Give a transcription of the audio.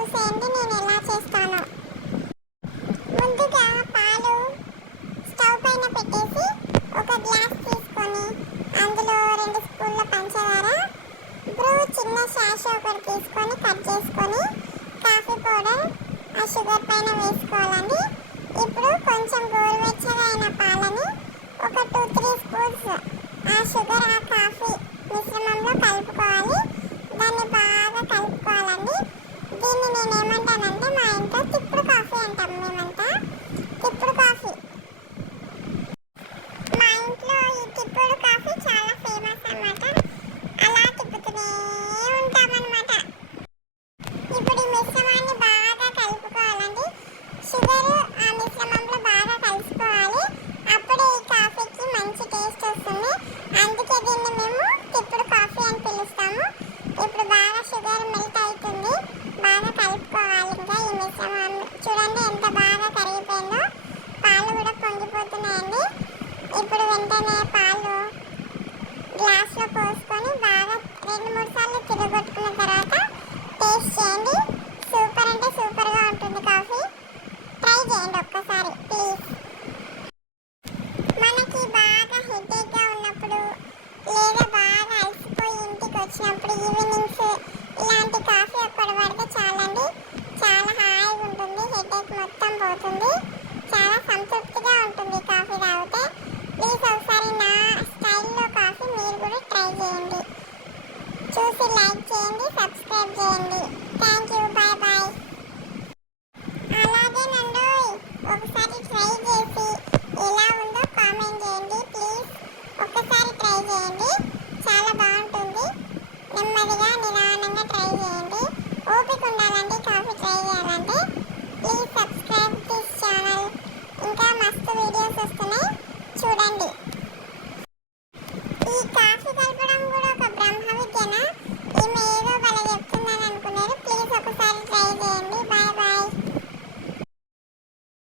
చూసేయండి నేను ఎలా చేస్తానో. ముందుగా పాలు స్టవ్ పైన పెట్టేసి ఒక గ్లాస్ తీసుకొని అందులో 2 స్పూన్ల పంచదార, బ్రూ చిన్న శాష ఒకటి తీసుకొని కట్ చేసుకొని కాఫీ పౌడర్ ఆ షుగర్ పైన వేసుకోవాలండి. ఇప్పుడు కొంచెం గోరువెచ్చగా అయిన పాలని ఒక 2-3 స్పూన్స్ ఆ షుగర్ ఆ కాఫీ మిశ్రమంలో కలుపుకోవాలి. దాన్ని బాగా కలుపుకోవాలండి. దీన్ని నేను ఏమంటానంటే మా ఇంట్లో తిప్పుడు కాఫీ అంటాం మేమంతా. తిప్పుడు కాఫీ మా ఇంట్లో ఈ తిప్పుడు కాఫీ చాలా ఫేమస్ అన్నమాట. అలా తిప్పుతూనే ఉంటామన్నమాట. ఇప్పుడు ఈ మిశ్రమాన్ని బాగా కలుపుకోవాలండి. షుగర్ ఆ మిశ్రమంలో బాగా కలుసుకోవాలి. అప్పుడే ఈ కాఫీకి మంచి టేస్ట్ వస్తుంది. అందుకే దీన్ని మేము తిప్పుడు కాఫీ అని పిలుస్తాము. ఇప్పుడు బాగా షుగర్ మెల్ట్ అవుతుంది. బాగా కలుపుకోవాలి. ఇంకా ఈ మిశ్రమం చూడండి ఎంత బాగా కరిగిపోయిందో. పాలు కూడా పొంగిపోతున్నాయండి. ఇప్పుడు వెంటనే పాలు గ్లాస్లో పోసుకొని బాగా 2-3 సార్లు తిరగొట్టుకున్న తర్వాత టేస్ట్ చేయండి. సూపర్ అంటే సూపర్గా ఉంటుంది కాఫీ. ట్రై చేయండి ఒక్కసారి ప్లీజ్. మనకి బాగా హెడేక్గా ఉన్నప్పుడు లేదా బాగా అలసిపోయి ఇంటికి వచ్చినప్పుడు ఈవినింగ్స్ ఇలాంటి కాఫీ ఒక్కటి పడితే చాలండి. చాలా హాయిగా ఉంటుంది. హెడేక్ మొత్తం పోతుంది. చాలా సంతృప్తిగా ఉంటుంది కాఫీ తాగితే. ప్లీజ్ ఒకసారి నా స్టైల్లో కాఫీ మీరు కూడా ట్రై చేయండి. చూసి లైక్ చేయండి, సబ్స్క్రైబ్ చేయండి. Thank you. Bye bye.